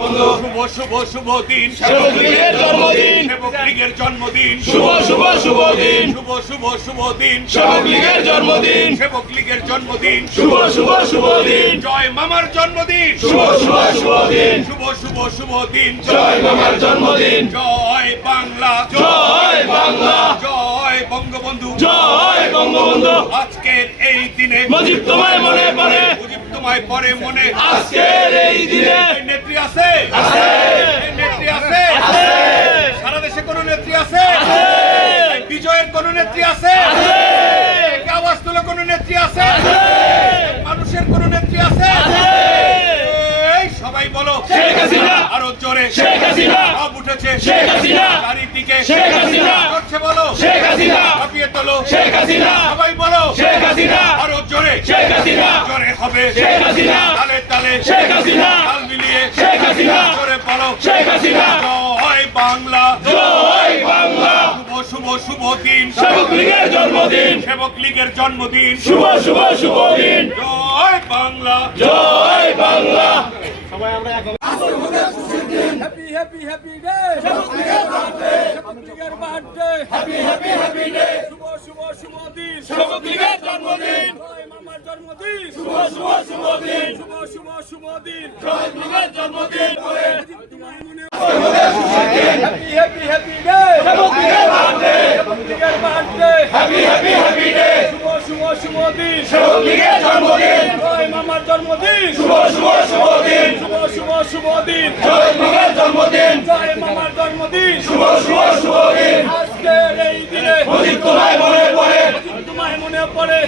শুভ শুভ শুভ দিন। সেবক লীগের জন্মদিন। সেবক লীগের জন্মদিন। শুভ শুভ শুভ দিন। শুভ শুভ শুভ দিন। সেবক লীগের জন্মদিন। সেবক লীগের জন্মদিন। শুভ শুভ শুভ দিন। জয় মামার জন্মদিন। শুভ শুভ শুভ দিন। শুভ শুভ শুভ দিন। জয় মামার জন্মদিন। জয় বাংলা। জয় বাংলা। জয় বঙ্গবন্ধু। জয় বঙ্গবন্ধু। আজকের এই দিনে। মুজিব তোমায় মনে পড়ে। মুজিব তোমায় পরে মনে। আজকের এই আছে আছে নেত্রী আছে আছে সারা দেশে কোন নেত্রী আছে আছে বিজয়ের কোন নেত্রী আছে আওয়াজ তুলে কোন নেত্রী আছে মানুষের কোন নেত্রী আছে এই সবাই বলো শেখ হাসিনা আরও জোরে শেখ হাসিনা সব উঠেছে শেখ হাসিনা চারিদিকে শেখ হাসিনা করছে বলো শেখ হাসিনা কাঁপিয়ে তোলো শেখ হাসিনা সবাই বলো শেখ হাসিনা আরও জোরে শেখ হাসিনা জোরে হবে শেখ হাসিনা তালে তালে শেখ হাসিনা। জোরে বলো শেখ হাসিনা। জয় বাংলা। জয় বাংলা। শুভ শুভ শুভ দিন। সেবক লীগের জন্মদিন। সেবক লীগের জন্মদিন। শুভ শুভ শুভ দিন। জয় বাংলা। জয় Bangla. Happy happy happy day birthday. Birthday happy happy happy day শুভ দিন সেবক লীগের জন্মদিন মামার জন্মদিন। শুভ শুভ শুভ দিন। শুভ শুভ শুভ দিন। লীগের জন্মদিন। মনে হ্যাপি হ্যাপি হ্যাপি ডে সেবকলীগের birthday সেবকলীগের birthday happy happy happy day শুভ শুভ শুভ দিন। লীগের জন্মদিন। মামার জন্মদিন। শুভ শুভ শুভ দিন। শুভ শুভ শুভ দিন। জয় জন্মদিন। মামার জন্মদিন। শুভ শুভ শুভ দিন। আজকের এই দিনে মুজিব পড়ে।